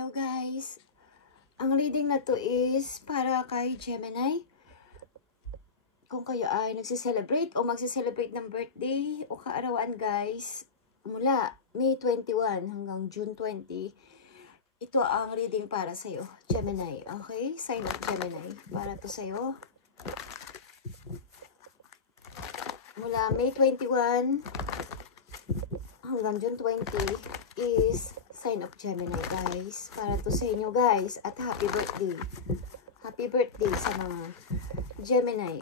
Hello guys! Ang reading na to is para kay Gemini. Kung kayo ay nagsiselebrate o magsiselebrate ng birthday o kaarawan guys, mula May 21 hanggang June 20, ito ang reading para sa'yo, Gemini. Okay? Sign of Gemini. Para to sa'yo. Mula May 21 hanggang June 20 is sign of Gemini guys. Para to sa inyo guys. At happy birthday. Happy birthday sa mga Gemini.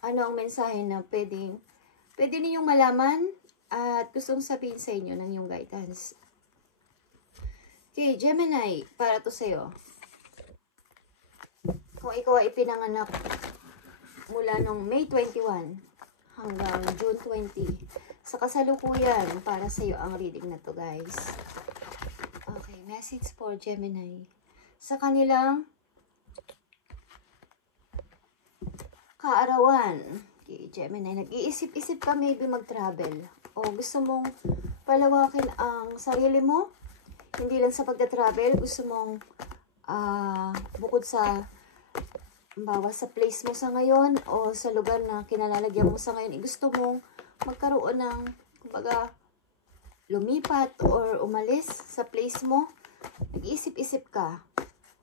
Ano ang mensahe na pwede ninyong malaman at gustong sabihin sa inyo ng iyong guidance. Okay, Gemini, para to sa'yo. Kung ikaw ay pinanganak mula nung May 21 hanggang June 20, sa kasalukuyan, para sa'yo ang reading na to guys. Okay, message for Gemini. Sa kanilang kaarawan. Okay, Gemini, nag-iisip-isip ka maybe mag-travel. O gusto mong palawakin ang sarili mo. Hindi lang sa pagta-travel, gusto mong bukod sa sa place mo sa ngayon o sa lugar na kinalalagyan mo sa ngayon, gusto mong magkaroon ng, kumbaga, lumipat or umalis sa place mo. Nag-iisip-isip ka.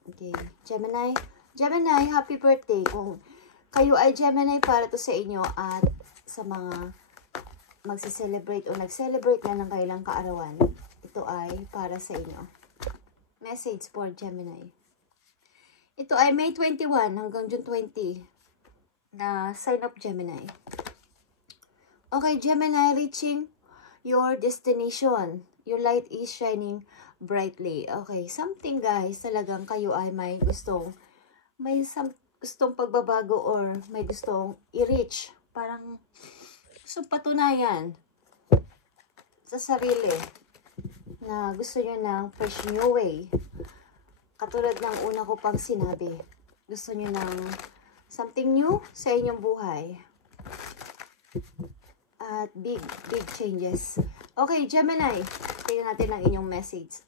Okay, Gemini. Gemini, happy birthday. Kung kayo ay Gemini, para to sa inyo at sa mga magse-celebrate o nag-celebrate na ng kailang kaarawan. Ito ay para sa inyo. Message for Gemini. Ito ay May 21 hanggang June 20 na sign of Gemini. Okay, Gemini, reaching your destination. Your light is shining brightly. Okay, something guys, talagang kayo ay may gustong pagbabago or may gustong i-reach. Parang gustong patunayan sa sarili na gusto nyo ng fresh new way. Katulad ng una ko pang sinabi, gusto nyo ng something new sa inyong buhay. At big changes. Okay, Gemini, tingnan natin ang inyong message.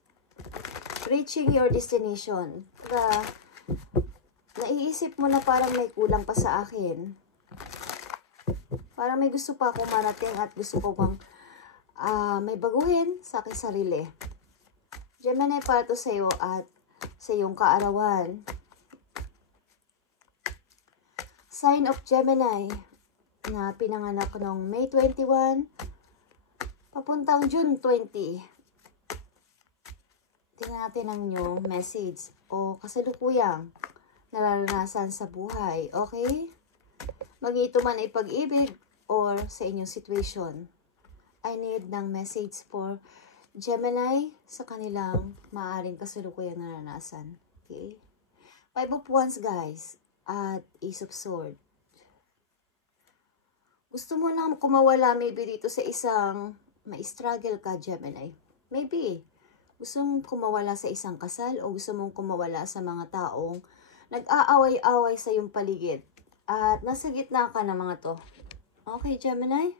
Reaching your destination. Naiisip mo na parang may kulang pa sa akin. Parang may gusto pa akong marating at gusto ko bang may baguhin sa aking sarili. Gemini, para to sa'yo at sa iyong kaarawan. Sign of Gemini na pinanganak noong May 21 papuntang June 20. Tingnan natin ang inyong message o kasalukuyang nararanasan sa buhay. Okay? Mag-ito man ay pag-ibig or sa inyong situation. I need ng message for Gemini sa kanilang maaaring kasalukuyang naranasan. Okay? 5 of Wands guys at Ace of Swords. Gusto mo na kumawala maybe dito sa isang ma-struggle ka, Gemini. Maybe. Gusto mong kumawala sa isang kasal o gusto mong kumawala sa mga taong nag-aaway-away sa iyong paligid. At nasa gitna ka ng mga to. Okay, Gemini?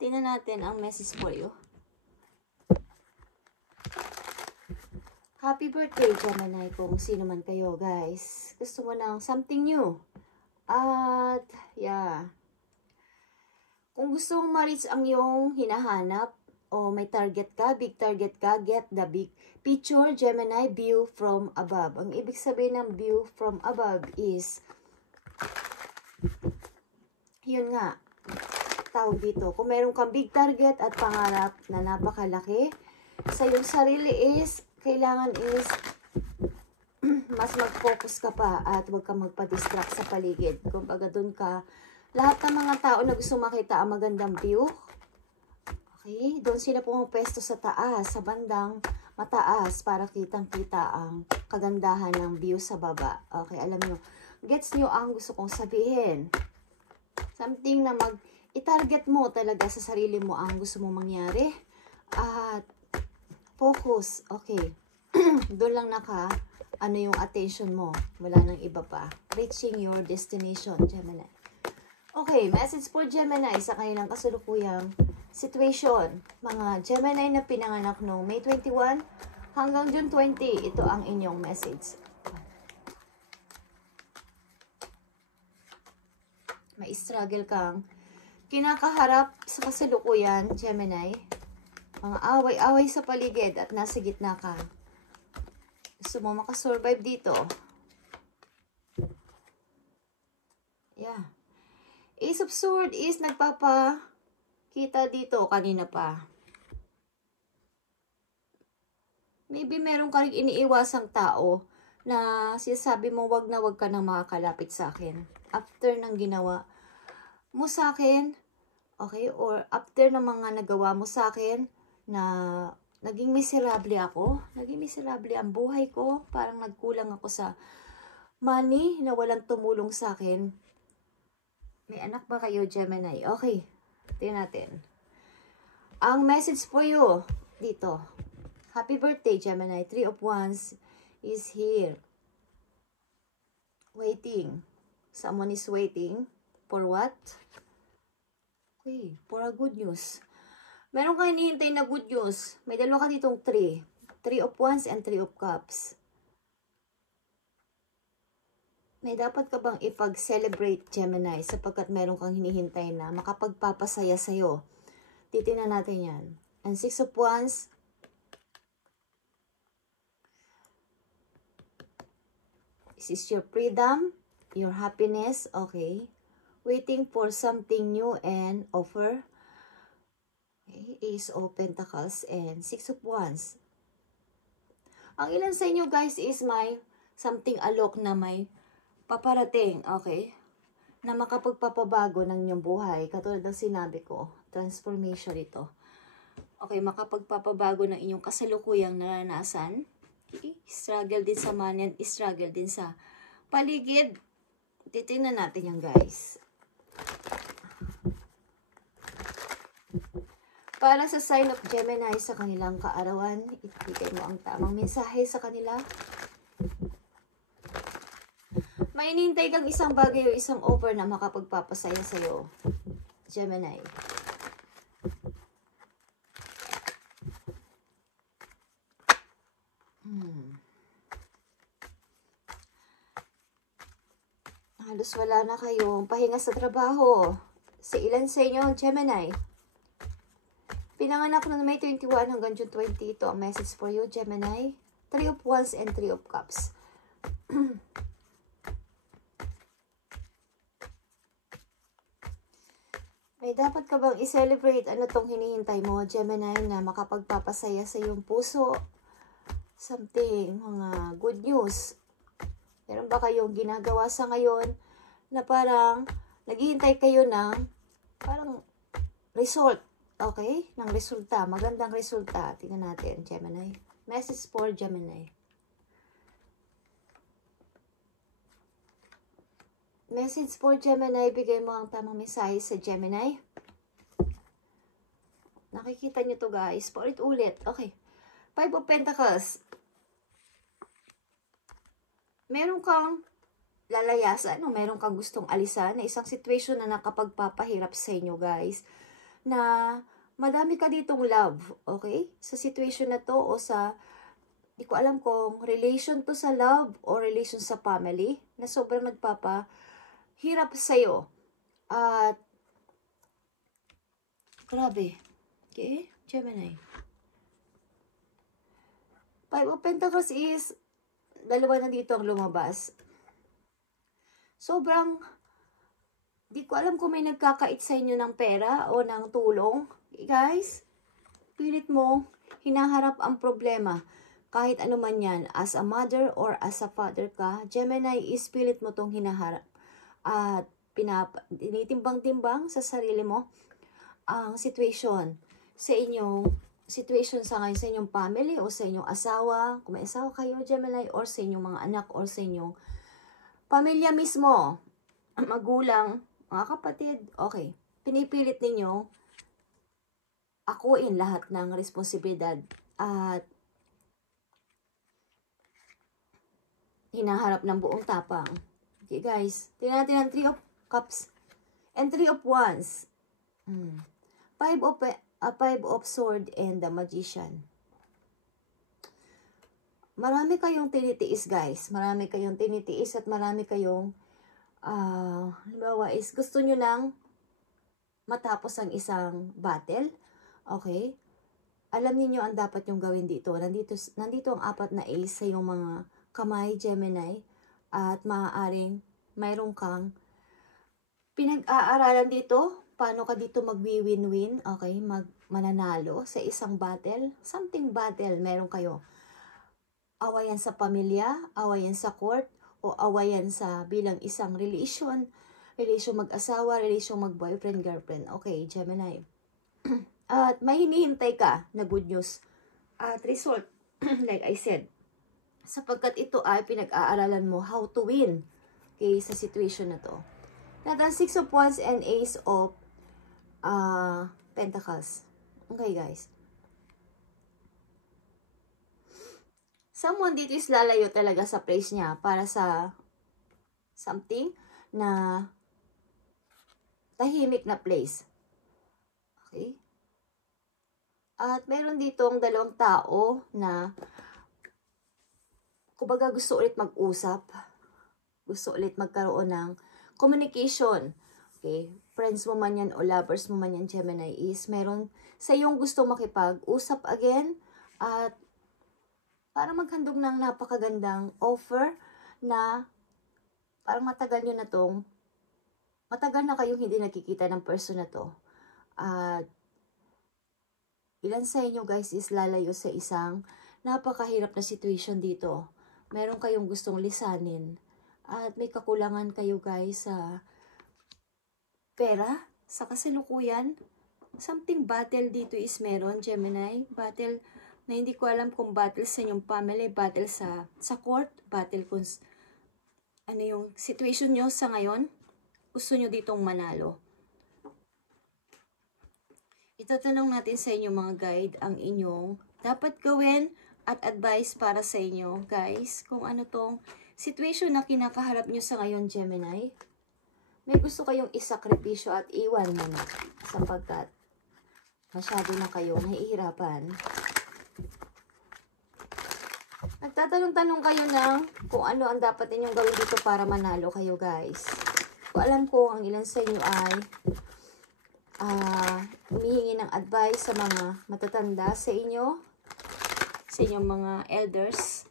Tingnan natin ang message for you. Happy birthday, Gemini, kung sino man kayo, guys. Gusto mo ng something new. At, yeah. Kung gusto mong ma-reach ang iyong hinahanap, o may target ka, big target ka, get the big picture, Gemini, view from above. Ang ibig sabihin ng view from above is, yun nga, tawag dito. Kung meron kang big target at pangarap na napakalaki, sa iyong sarili is, kailangan is, mas mag-focus ka pa at huwag kang magpa-distract sa paligid. Kung baga dun ka, lahat ng mga tao na gusto makita ang magandang view, okay, doon sila pumapwesto sa taas, sa bandang mataas para kitang-kita ang kagandahan ng view sa baba. Okay, alam nyo, gets nyo ang gusto kong sabihin. Something na i-target mo talaga sa sarili mo ang gusto mong mangyari. At focus, okay. Doon lang ano yung attention mo. Wala nang iba pa. Reaching your destination, Gemini. Okay, message for Gemini sa kanilang kasalukuyang situation. Mga Gemini na pinanganak noong May 21 Hanggang June 20, ito ang inyong message. May struggle kang kinakaharap sa kasalukuyan, Gemini. Mga away-away sa paligid at nasa gitna ka. Gusto mo makasurvive dito. Yeah. Ace of Swords is nagpapakita dito kanina pa. Maybe meron ka rin iniiwasang tao na sinasabi mo wag na wag ka nang makakalapit sa akin. After ng ginawa mo sa akin, okay, or after ng mga nagawa mo sa akin na naging miserable ako, naging miserable ang buhay ko, parang nagkulang ako sa money na walang tumulong sa akin. May anak ba kayo, Gemini? Okay, tingnan natin. Ang message for you dito. Happy birthday, Gemini. 3 of Wands is here. Waiting. Someone is waiting. For what? Okay, for a good news. Meron ka hinihintay na good news. May dalawa ka ditong 3. 3 of Wands and 3 of Cups. May dapat ka bang ipag-celebrate, Gemini, sapagkat meron kang hinihintay na makapagpapasaya sa'yo. Titingnan natin yan. And 6 of Wands. This is your freedom, your happiness, okay. Waiting for something new and offer. Okay. Ace of Pentacles and 6 of Wands. Ang ilan sa inyo guys is may something alok na may paparating, okay? Na makapagpapabago ng inyong buhay. Katulad ng sinabi ko, transformation ito. Okay, makapagpapabago ng inyong kasalukuyang naranasan. Okay? Struggle din sa money, struggle din sa paligid. Titingnan natin yan guys. Para sa sign of Gemini sa kanilang kaarawan, ibigay mo ang tamang mensahe sa kanila. May inintay kang isang bagay o isang offer na makapagpapasaya sa'yo, Gemini. Halos wala na kayong pahinga sa trabaho. Sa ilan sa inyo, Gemini? Pinanganak na May 21 hanggang June 20. Ito ang message for you, Gemini. 3 of Wands and 3 of Cups. May dapat ka bang i-celebrate? Ano tong hinihintay mo, Gemini, na makapagpapasaya sa iyong puso? Something, mga good news. Meron ba kayong ginagawa sa ngayon na parang naghihintay kayo ng parang result? Okay? Ng resulta. Magandang resulta. Tingnan natin, Gemini. Message for Gemini. Message for Gemini. Bigay mo ang tamang mensahe sa Gemini. Nakikita nyo to guys. Paulit-ulit. Okay. 5 of Pentacles. Meron kang lalayasan o meron kang gustong alisan na isang situation na nakapagpapahirap sa inyo guys. Na madami ka ditong love, okay? Sa situation na to o sa, di ko alam kung relation to sa love o relation sa family na sobrang nagpapahirap sa'yo. At, grabe. Okay? Gemini. 5 of Pentacles is, dalawa na dito ang lumabas. Sobrang, di ko alam kung may nagkakait sa inyo ng pera o ng tulong. Guys, pilit mo, hinaharap ang problema. Kahit ano man yan, as a mother or as a father ka, Gemini is pilit mo tong hinaharap. At tinitimbang-timbang sa sarili mo ang situation sa inyong situation sa ngayon, sa inyong family o sa inyong asawa, kung may asawa kayo, Gemini, or sa inyong mga anak or sa inyong pamilya mismo, magulang, mga kapatid, okay. Pinipilit ninyo akuin lahat ng responsibilidad at hinaharap ng buong tapang. Okay guys, tingnan natin ang 3 of Cups and 3 of Wands. 5 of Sword and the Magician. marami kayong tinitiis, guys. Marami kayong tinitiis at marami kayong, halimbawa is gusto nyo nang matapos ang isang battle. Okay? Alam niyo ang dapat yung gawin dito. Nandito ang 4 na ace sa iyong mga kamay, Gemini. At maaaring mayroon kang pinag-aaralan dito. Paano ka dito mag-win-win? Okay? Mananalo sa isang battle. Something battle meron kayo. Awayan sa pamilya, awayan sa court, o awayan sa bilang isang relation mag-asawa, relation mag-boyfriend, girlfriend. Okay, Gemini. At may hinihintay ka na good news at result, like I said, sapagkat ito ay pinag-aaralan mo how to win, okay, sa situation na to. Natan 6 of Wands and Ace of Pentacles. Okay, guys. Someone dito is lalayo talaga sa place niya para sa something na tahimik na place. Okay? At meron ditong 2 tao na kumbaga gusto ulit mag-usap. Gusto ulit magkaroon ng communication. Okay? Friends mo man yan o lovers mo man yan, Gemini, is meron sa iyong gusto makipag-usap again at para maghandog ng napakagandang offer na parang matagal na kayong hindi nakikita ng person na to. At ilan sa inyo, guys, is lalayo sa isang napakahirap na situation dito. Meron kayong gustong lisanin. At may kakulangan kayo, guys, sa pera, sa kasalukuyan. Something battle dito is meron, Gemini. Battle na hindi ko alam kung battle sa inyong family, battle sa court, battle kung ano yung situation nyo sa ngayon. Gusto nyo ditong manalo. Itatanong natin sa inyo mga guide ang inyong dapat gawin at advice para sa inyo, guys. Kung ano tong situation na kinakaharap nyo sa ngayon, Gemini. May gusto kayong isakripisyo at iwan mo na sapagkat masyado na kayo nahihirapan. Nagtatanong-tanong kayo ng kung ano ang dapat ninyong gawin dito para manalo kayo, guys. Kung alam ko ang ilan sa inyo ay humihingi ng advice sa mga matatanda sa inyong mga elders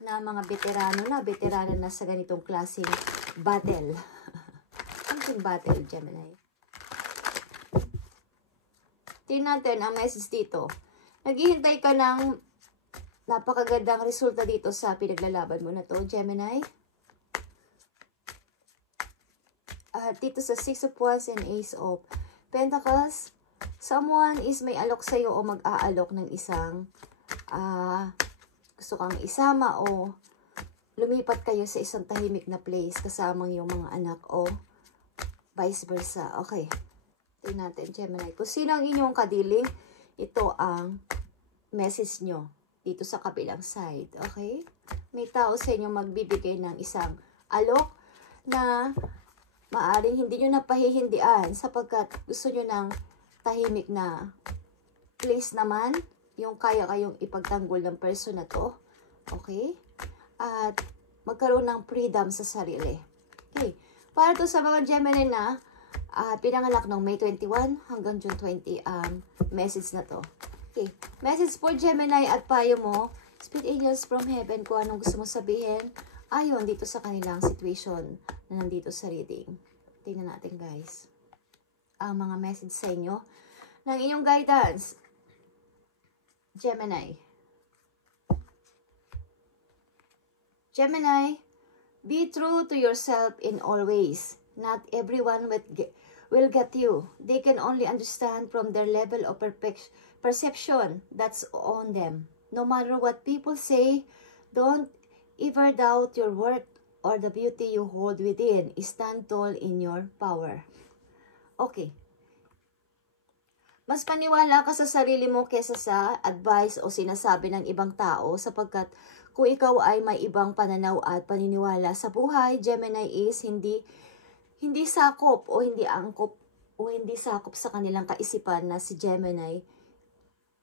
na mga veterano na sa ganitong klaseng battle. Something battle, Gemini. Tingnan natin ang message dito. Naghihintay ka ng napakagandang resulta dito sa pinaglalaban mo na to, Gemini. Dito sa 6 of Wands and Ace of Pentacles, someone is may alok sa'yo o mag-aalok ng isang gusto kang isama o lumipat kayo sa isang tahimik na place kasama yung mga anak o vice versa. Okay. Tingnan natin, Gemini. Kung sino ang inyong kadiling, ito ang message nyo dito sa kabilang side. Okay? May tao sa inyo magbibigay ng isang alok na maaring hindi nyo napahihindian sapagkat gusto nyo ng tahimik na place naman, yung kaya kayong ipagtanggol ng person na to. Okay? At magkaroon ng freedom sa sarili. Okay. Para to sa mga Gemini na pinanganak noong May 21 hanggang June 20 message na to. Okay. Message for Gemini at payo mo, Spirit Angels from Heaven, kung anong gusto mo sabihin ayon dito sa kanilang situation na nandito sa reading. Tingnan natin, guys, ang mga message sa inyo ng inyong guidance, Gemini. Gemini, be true to yourself in all ways. Not everyone will get you. They can only understand from their level of perception that's on them. No matter what people say, don't ever doubt your worth or the beauty you hold within. Stand tall in your power. Okay. Mas paniwala ka sa sarili mo kesa sa advice o sinasabi ng ibang tao sapagkat kung ikaw ay may ibang pananaw at paniniwala sa buhay, Gemini is hindi sakop o hindi angkop o hindi sakop sa kanilang kaisipan na si Gemini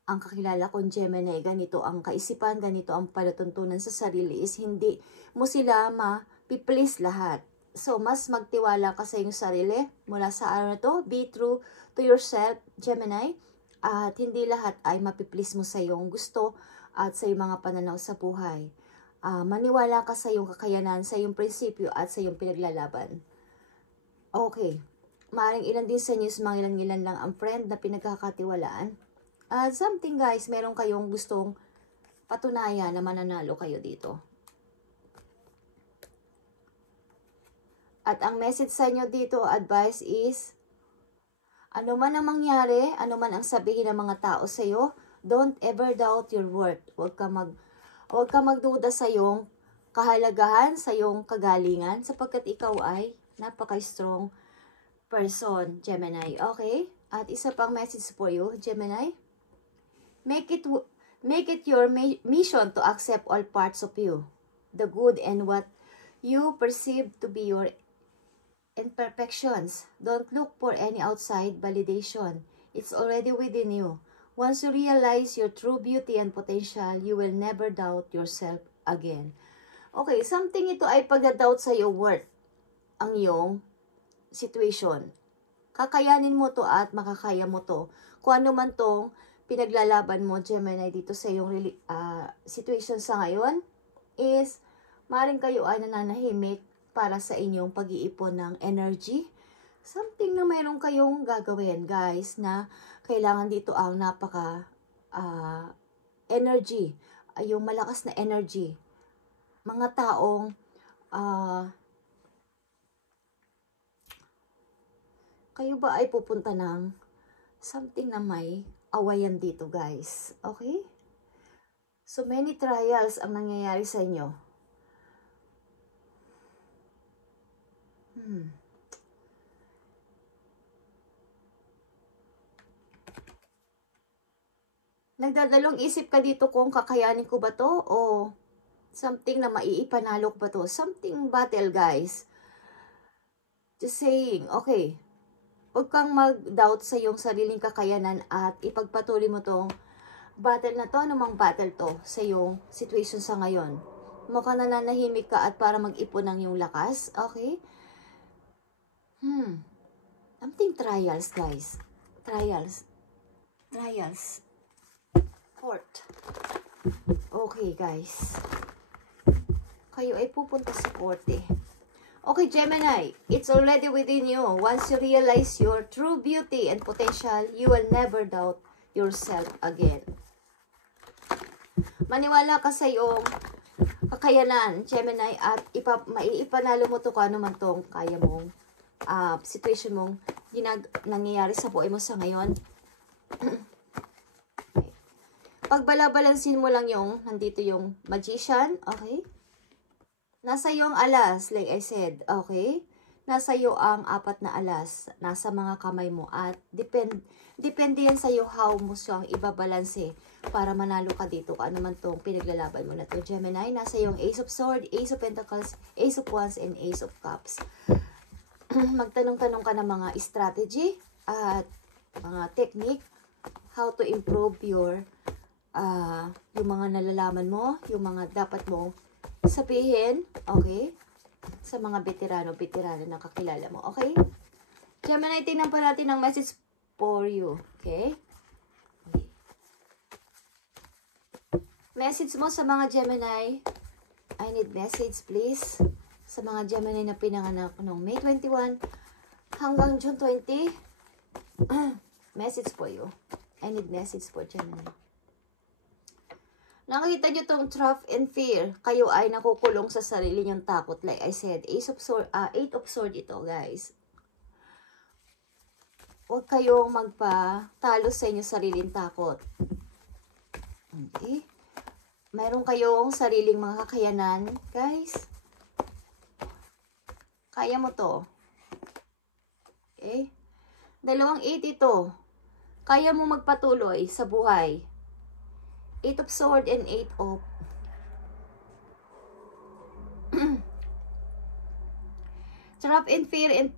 ang kakilala kong Gemini, ganito ang kaisipan, ganito ang palatuntunan sa sarili is hindi mo sila ma-please lahat. So, mas magtiwala ka sa iyong sarili mula sa araw na to. Be true to yourself, Gemini. At hindi lahat ay ma-please mo sa iyong gusto at sa iyong mga pananaw sa buhay. Maniwala ka sa iyong kakayanan, sa iyong prinsipyo at sa iyong pinaglalaban. Okay. Maaaring ilan din sa inyo, mga ilan lang ang friend na pinagkakatiwalaan. Something guys, meron kayong gustong patunayan na mananalo kayo dito. At ang message sa inyo dito, advice is, ano man ang mangyari, ano man ang sabihin ng mga tao sa iyo, don't ever doubt your worth. Huwag ka magduda sa iyong kahalagahan, sa iyong kagalingan, sapagkat ikaw ay napaka-strong person, Gemini. Okay? At isa pang message for you, Gemini. Make it your mission to accept all parts of you, the good and what you perceive to be your imperfections. Don't look for any outside validation. It's already within you. Once you realize your true beauty and potential, you will never doubt yourself again. Okay, something ito ay pagda-doubt sa iyo worth ang iyong situation. Kakayanin mo to at makakaya mo to. Kung ano man tong pinaglalaban mo, Gemini, dito sa iyong situation sa ngayon, is maaaring kayo ay nananahimik para sa inyong pag-iipon ng energy. Something na mayroon kayong gagawin, guys, na kailangan dito ang energy, yung malakas na energy. Mga taong kayo ba ay pupunta ng something na may awayan dito, guys. Okay? So many trials ang nangyayari sa inyo. Nagdadalong isip ka dito kung kakayanin ko ba to o something na maiipanalo ko ba to. Something battle, guys. Just saying, okay. Huwag kang mag-doubt sa iyong sariling kakayanan at ipagpatuloy mo tong battle na to, anumang battle to sa iyong situation sa ngayon. Mukhang nananahimik ka at para mag-ipon ng iyong lakas, okay? Something trials, guys. Trials. Court. Okay, guys. Kayo ay pupunta sa court eh. Okay, Gemini, it's already within you. Once you realize your true beauty and potential, you will never doubt yourself again. Maniwala ka sa iyong kakayanan, Gemini, at maiipanalo mo to kung ano man tong kaya mong situation mong nangyayari sa buhay mo sa ngayon. Pagbalabalansin mo lang yung, nandito yung Magician, okay? Nasa iyo ang alas, like I said, okay? Nasa iyo ang 4 na alas, nasa mga kamay mo, at depende yan sa iyo how mo siyang ibabalanse para manalo ka dito. Ano man tong pinaglalaban mo na to, Gemini. Nasa iyo ang Ace of Swords, Ace of Pentacles, Ace of Wands, and Ace of Cups. Magtanong-tanong ka ng mga strategy at mga technique, how to improve yung mga nalalaman mo, yung mga dapat mo sabihin, okay? Sa mga veterano na kakilala mo, okay? Gemini, tingnan pa natin ang message for you, okay? Message mo sa mga Gemini. I need message, please. Sa mga Gemini na pinanganak noong May 21 hanggang June 20. Message for you. I need message for Gemini. Nakita nyo tong trap and fear. Kayo ay nakukulong sa sarili nyong takot. Like I said, 8 of Swords ito, guys. Huwag kayong magpatalo sa inyong sariling takot. Okay? Mayroon kayong sariling mga kakayanan, guys. Kaya mo to. Okay? 2 ito. Kaya mo magpatuloy sa buhay. 8 of Swords and 8 of Trap and fear and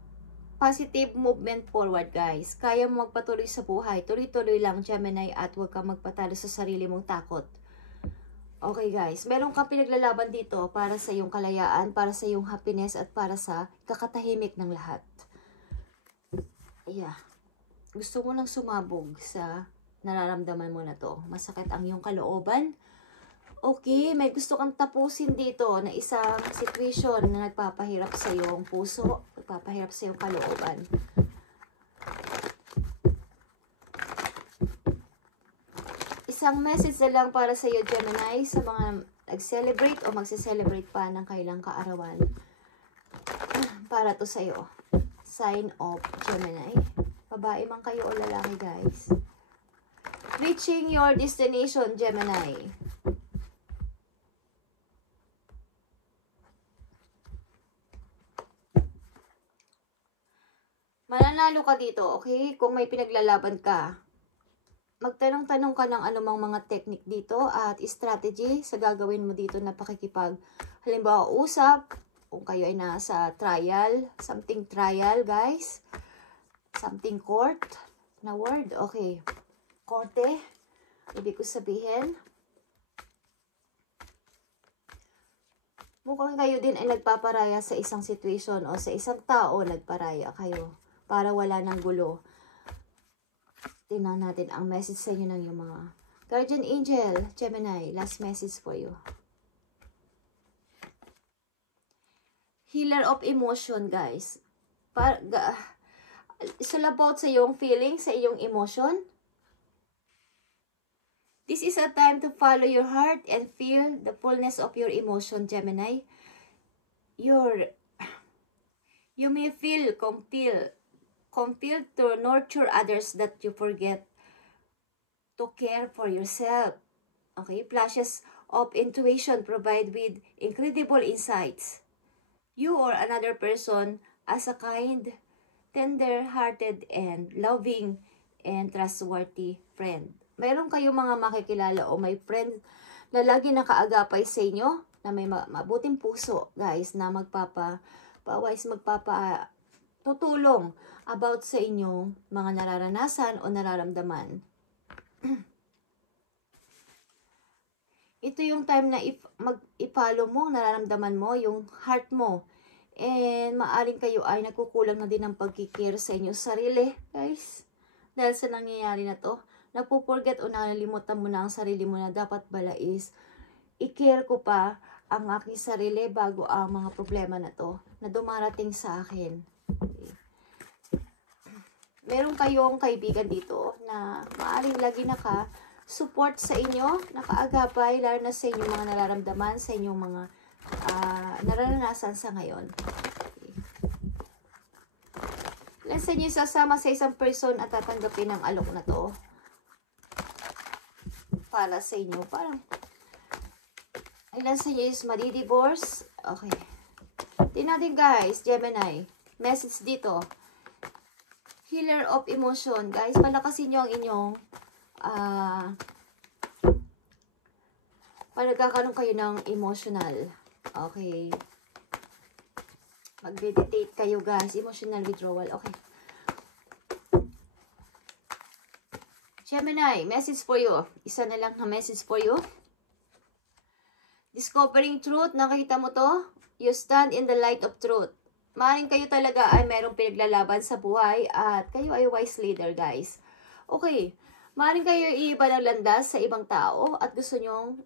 positive movement forward, guys. Kaya mo magpatuloy sa buhay. Tuloy-tuloy lang, Gemini, at huwag kang magpatalo sa sarili mong takot. Okay, guys. Meron kang pinaglalaban dito para sa iyong kalayaan, para sa iyong happiness, at para sa kakatahimik ng lahat. Yeah. Gusto mo lang sumabog sa nararamdaman mo na to. Masakit ang iyong kalooban. Okay, may gusto kang tapusin dito na isang situation na nagpapahirap sa iyong puso, nagpapahirap sa iyong kalooban. Isang message na lang para sa iyo, Gemini, sa mga nag-celebrate o magse-celebrate pa ng kailang kaarawan. Para to sa iyo. Sign of Gemini. Babae man kayo o lalaki, guys. Reaching your destination, Gemini. Mananalo ka dito, okay? Kung may pinaglalaban ka. Magtanong-tanong ka ng anumang mga technique dito at strategy sa gagawin mo dito na pakikipag. Halimbawa, usap, kung kayo ay nasa trial, something trial, guys. Something court na word, okay. Korte, ibig ko sabihin. Mukhang kayo din ay nagpaparaya sa isang situation o sa isang tao nagparaya kayo. Para wala ng gulo. Tingnan natin ang message sa inyo ng yung mga Guardian Angel, Gemini, last message for you. Healer of emotion, guys. It's all about sa iyong feelings, sa iyong emotion. This is a time to follow your heart and feel the fullness of your emotion, Gemini. You may feel compelled to nurture others that you forget to care for yourself. Okay, flashes of intuition provide with incredible insights. You or another person as a kind, tender-hearted, and loving and trustworthy friend. Mayroon kayong mga makikilala o may friend na lagi nakaagapay sa inyo, na may mabuting puso, guys, na tutulong about sa inyong mga nararanasan o nararamdaman. Ito yung time na i-follow mo, nararamdaman mo, yung heart mo. And maaring kayo ay nagkukulang na din ng pagkikare sa inyong sarili, guys. Dahil sa nangyayari na to, napupurget o nakalimutan mo na ang sarili mo na dapat bala is i-care ko pa ang aking sarili bago ang mga problema na to na dumarating sa akin. Meron kayong kaibigan dito na maaaring lagi support sa inyo, nakaagapay, lalo na sa inyong mga nararamdaman, sa inyong mga nararanasan sa ngayon. Okay. Ilan sa inyo sasama sa isang person at tatanggapin ang alok na to? Para sa inyo, parang ilan sa inyo is madi-divorce? Okay. Tingnan natin, guys, Gemini. Message dito. Healer of emotion. Guys, palakasin nyo ang inyong nagkakaroon kayo ng emotional. Okay. Mag-meditate kayo, guys. Emotional withdrawal. Okay. Gemini, message for you. Isa na lang na message for you. Discovering truth. Nakita mo to? You stand in the light of truth. Maaaring kayo talaga ay merong pinaglalaban sa buhay at kayo ay wise leader, guys. Okay. Maaaring kayo iiba ng landas sa ibang tao at gusto nyong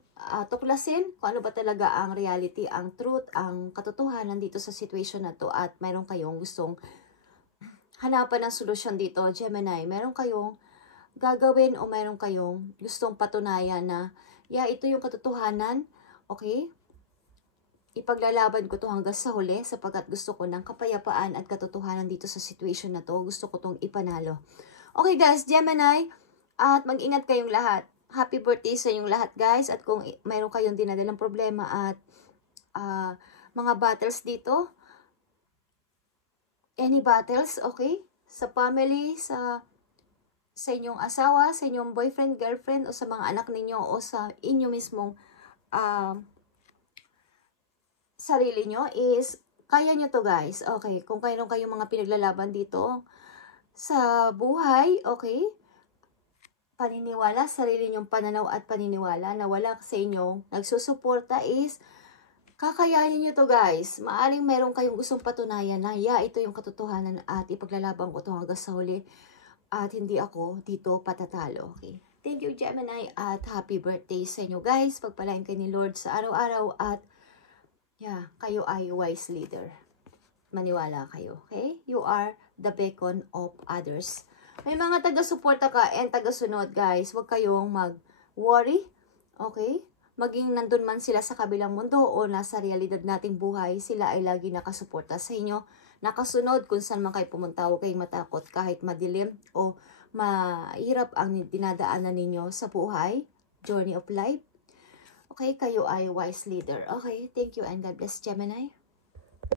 tuklasin kung ano ba talaga ang reality, ang truth, ang katotohanan dito sa situation na to at meron kayong gustong hanapan ng solusyon dito, Gemini. Meron kayong gagawin o meron kayong gustong patunayan na ito yung katotohanan, okay? Ipaglalaban ko to hanggang sa huli sapagkat gusto ko ng kapayapaan at katotohanan dito sa situation na to. Gusto ko tong ipanalo. Okay, guys, Gemini, at mag-ingat kayong lahat. Happy birthday sa inyong lahat, guys. At kung mayroon kayong dinadalang problema at mga battles dito, any battles, okay? Sa family, sa inyong asawa, sa inyong boyfriend, girlfriend, o sa mga anak ninyo, o sa inyo mismong sarili nyo is Kaya nyo to guys. Okay, kung kayong mga pinaglalaban dito sa buhay, okay? Paniniwala, sarili nyong pananaw at paniniwala na wala sa inyo nagsusuporta is kakayanin nyo to guys. Maaring meron kayong gustong patunayan na ito yung katotohanan at ipaglalaban ko to hanggang sa huli. At hindi ako dito patatalo. Okay? Thank you Gemini at happy birthday sa inyo guys. Pagpalain kayo ni Lord sa araw-araw at kayo ay wise leader. Maniwala kayo. Okay? You are the beacon of others. May mga taga-suporta ka and taga-sunod guys. Huwag kayong mag-worry. Okay? Maging nandun man sila sa kabilang mundo o nasa realidad nating buhay, sila ay lagi nakasuporta sa inyo. Nakasunod kung saan man kayo pumunta. Huwag kayong matakot kahit madilim o mahirap ang dinadaanan ninyo sa buhay. Journey of life. Okay, kayo ay wise leader. Okay, thank you and God bless Gemini.